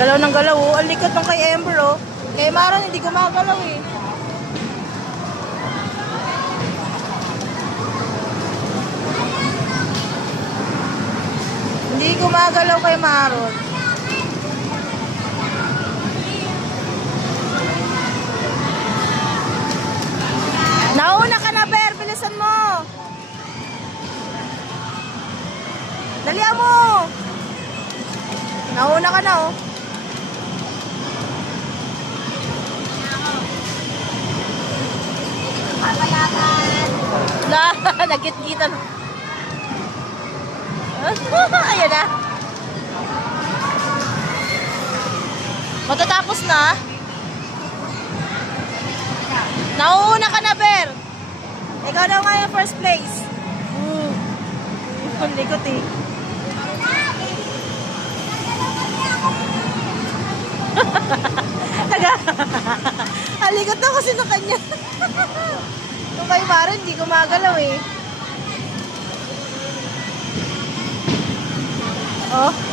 Galaw ng galaw, oh. Ang likot ng kay Ember, oh. Kay Maron, hindi gumagalaw, eh. Hindi gumagalaw kay Maron. Nauna ka na, Ber. Bilisan mo. Dalihan mo. Nauna ka na, oh. Nagkit-kitan. Ayan na. Matatapos na. Nauuna ka na, Ber. Ikaw daw nga yung first place. Ang likot, eh. Ang likot daw kasi ng kanya. Kung kay Mara, hindi gumagalaw, eh. Oh.